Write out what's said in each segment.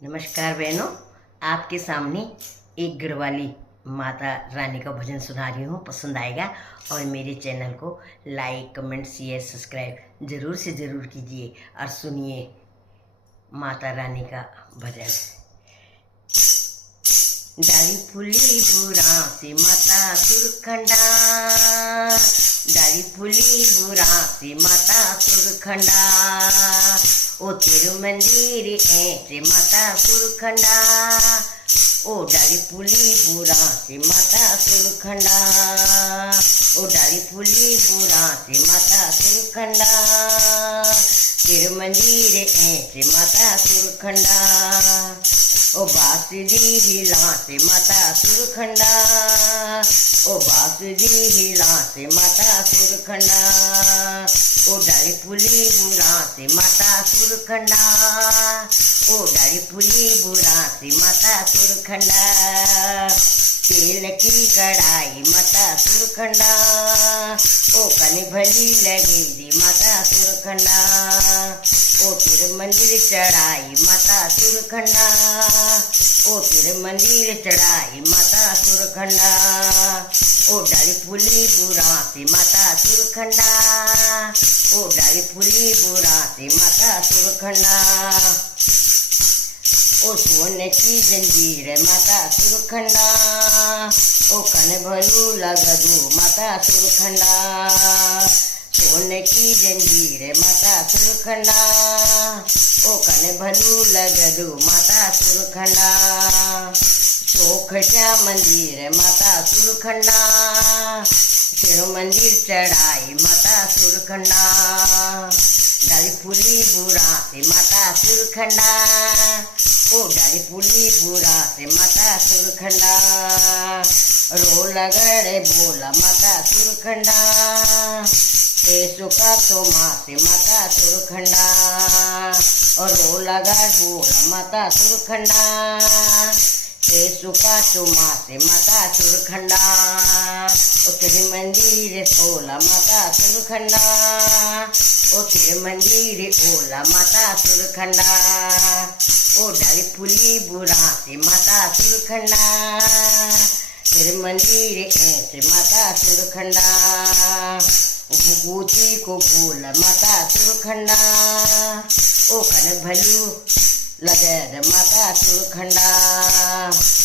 नमस्कार बहनों, आपके सामने एक गढ़वाली माता रानी का भजन सुना रही हूँ। पसंद आएगा और मेरे चैनल को लाइक, कमेंट, शेयर, सब्सक्राइब ज़रूर से ज़रूर कीजिए और सुनिए माता रानी का भजन। डाली फूली बुरा से माता सुरखंडा, डाली फूली बुरा से माता सुरखंडा, ओ तेरु मंदिर ऐसे माता सुरखंडा, ओ डाली फूली बुरा से माता सुरखंडा, ओ डाली फूली बुरा से माता सुरखंडा, तेरु मंदिर ऐसे माता सुरखंडा, ओ बांसुरी हिला से माता सुरखंडा, ओ बांसुरी हिला से माता सुरखंडा, ओ डाली फूली बुरा से माता सुरखंडा, ओ डाली फूली बुरा से माता सुरखंडा, तेल की कढ़ाई माता सुरखंडा, ओ कने भली लगेगी माता सुरखंडा, ओ तेरे मंदिर चढ़ाई माता सुरखंडा, ओ तेरे मंदिर चढ़ाई माता सुरखंडा, ओ डाली फूली बुरा से माता सुरखंडा, ओ डाली फूली बुरा से माता सुरखंडा, ओ सोने की जंजीर माता सुरखंडा, ओ कन भरू लगदू माता सुरखंडा, सोने की जंजीर माता सुरखंडा, ओ कन भरू लगदू माता सुरखंडा, चौखटा मंदिर माता सुरखंडा, तेरो मंदिर चढ़ाई माता सुरखंडा, डाली फूली बुरा से माता सुरखंडा, ओ डाली फूली बुरा से माता सुरखंडा, रो लगड़े बोला माता सुरखंडा, सुखा तो माँ से माता सुरखंडा, और रो लगा बोला माता सुरखंडा, सुखा तो माँ से माता सुरखंडा, ओ तेरे मंदिर ओला माता सुरखंडा, ओ तेरे मंदिर ओला माता सुरखंडा, ओ डाली फूली बुरा से माता सुरखंडा, तेरे मंदिर ऐसे माता सुरखंडा, भूगूती को भूल माता सुरखंडा, ओ कन भलू लगे माता सुरखंडा,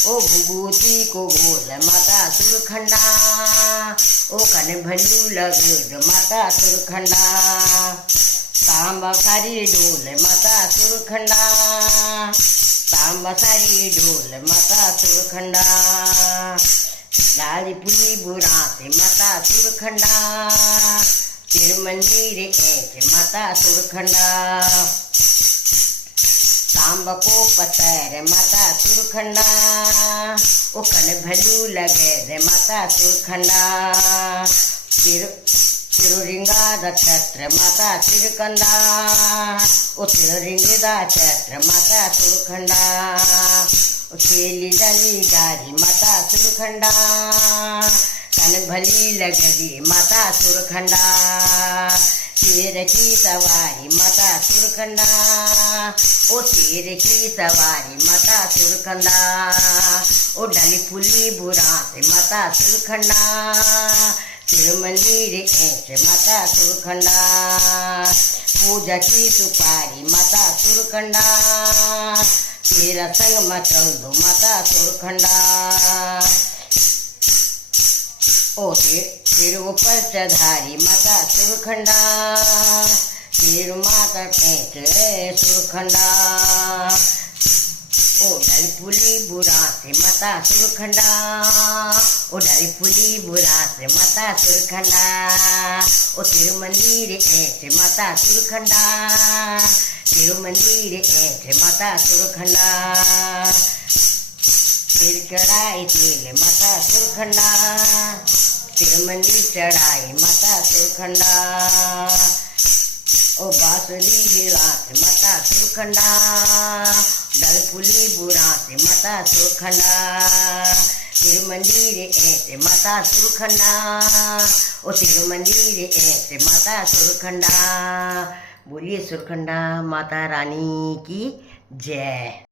ओ भूगूती को भूल माता सुरखंडा, ओ कन भलू लगे माता सुरखंडा, तांबा सारी डोल माता सुरखंडा, तांबा सारी डोल माता सुरखंडा, डाली फूली बुरा से माता सुरखंडा, तेरे मंदिर ऐसे माता सुरखंडा, तांब को पत्थर माता सुरखंडा, ओ कन भलू लगे रे माता सुरखंडा, तिरुरिंगा छत्र माता सुरखंडा, ओ तिरुरिंगा छत्र माता सुरखंडा, ओ खेली डली गारी माता सुरखंडा, कन भली लगदी माता सुरखंडा, शेर की सवारी माता सुरखंडा, ओ शेर की सवारी माता सुरखंडा, ओ डाली फूली बुरा से माता सुरखंडा, तेरे मंदिर ऐसे माता सुरखंडा, पूजा की सुपारी माता सुरखंडा, तेरा संग मचल दो माता सुरखंडा, ओ तेरे ऊपर चढ़ारी माता सुरखंडा, तेरे माता पेट सुरखंडा, ओ डाली फूली बुरा से माता सुरखंडा, ओ डाली फूली बुरा से माता सुरखंडा, ओ तेरे मंदिर ऐसे माता सुरखंडा, तेरे मंदिर ऐसे माता सुरखंडा, तेरे कढ़ाई तेल माता सुरखंडा, तेरे मंदिर चढ़ाई माता सुरखंडा, ओ बांसुरी हिला से माता सुरखंडा, डाली फूली बुरा से माता सुरखंडा, तेरे मंदिर ऐसे माता सुरखंडा, ओ तेरे मंदिर ऐसे माता सुरखंडा। बोलिए सुरखंडा माता रानी की जय।